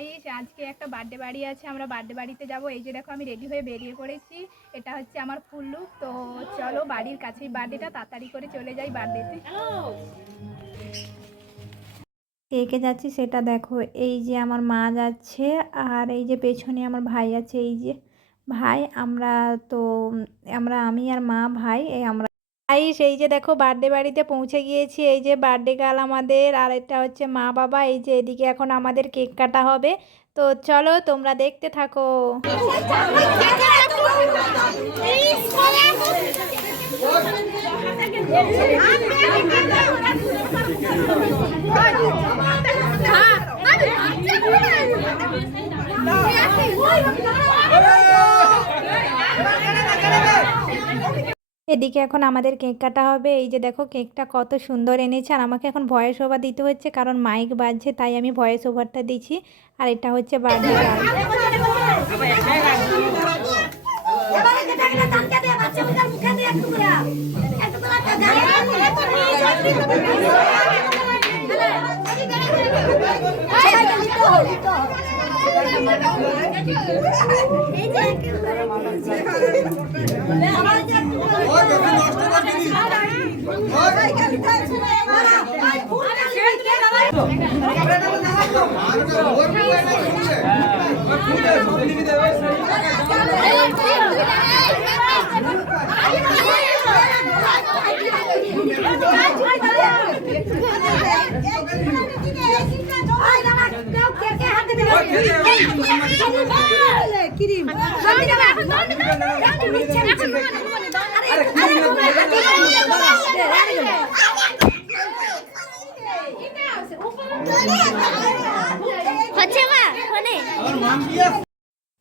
Guys আজকে একটা birthday বাড়ি আছে, আমরা বার্থডে বাড়িতে যাব। এই যে দেখো আমি রেডি হয়ে বেরিয়ে পড়েছি। এটা হচ্ছে আমার ফুল লুক। তো চলো বাড়ির কাছেই বার্থডেটা, তাড়াতাড়ি করে চলে যাই বার্থডেতে। কে কে যাচ্ছি সেটা দেখো। এই যে আমার মা যাচ্ছে, আর এই যে পেছনে আমার ভাই আছে। এই যে ভাই, তো আমি আর মা ভাই আমরা গাইস। এই যে দেখো বার্থডে বাড়িতে পৌঁছে গিয়েছি। এই যে বার্থডে গার্ল আমাদের, আর এটা হচ্ছে মা বাবা। এই যে এদিকে এখন আমাদের কেক কাটা হবে। তো চলো তোমরা দেখতে থাকো। এদিকে এখন আমাদের কেক কাটা হবে। এই যে দেখো কেকটা কত সুন্দর এনেছে, আর আমাকে এখন ভয়েস ওভার দিতে হচ্ছে কারণ মাইক বাজছে, তাই আমি ভয়েস ওভারটা দিচ্ছি। আর এটা হচ্ছে বার্থডে গার্ল।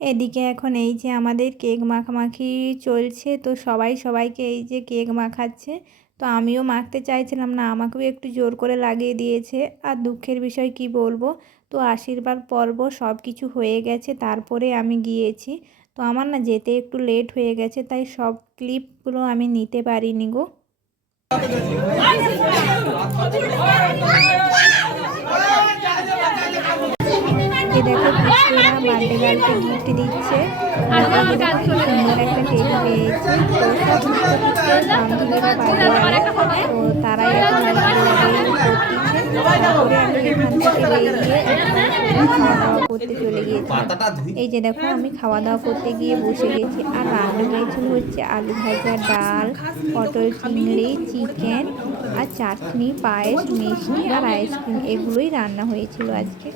এদিকে এখন এই যে আমাদের কেক মাখামাখি চলছে। তো সবাই সবাইকে এই যে কেক মাখাচ্ছে। তো আমিও মাখতে চাইছিলাম না, আমাকেও একটু জোর করে লাগিয়ে দিয়েছে। আর দুঃখের বিষয় কি বলবো, তো আশীর্বাদ পর্ব সব কিছু হয়ে গেছে, তারপরে আমি গিয়েছি। তো আমার না যেতে একটু লেট হয়ে গেছে, তাই সব ক্লিপগুলো আমি নিতে পারিনি গো। দেখো পুচকেরা বার্থডে গার্লকে গিফট দিচ্ছে, আর সুন্দর একটা টেডি পেয়েছে। তো সব বান্ধবীরা বার্থডে, তো তারাই এখন তারপরে আমি এখান থেকে বেরিয়ে খাওয়া দাওয়া করতে চলে গিয়েছি। এই যে দেখো আমি খাওয়া দাওয়া করতে গিয়ে বসে গেছি। আর রান্না হয়েছিল হচ্ছে আলু ভাজা, ডাল, পটল চিংড়ি, চিকেন, আর চাটনি, পায়েস, মিষ্টি আর আইসক্রিম, এগুলোই রান্না হয়েছিল আজকে।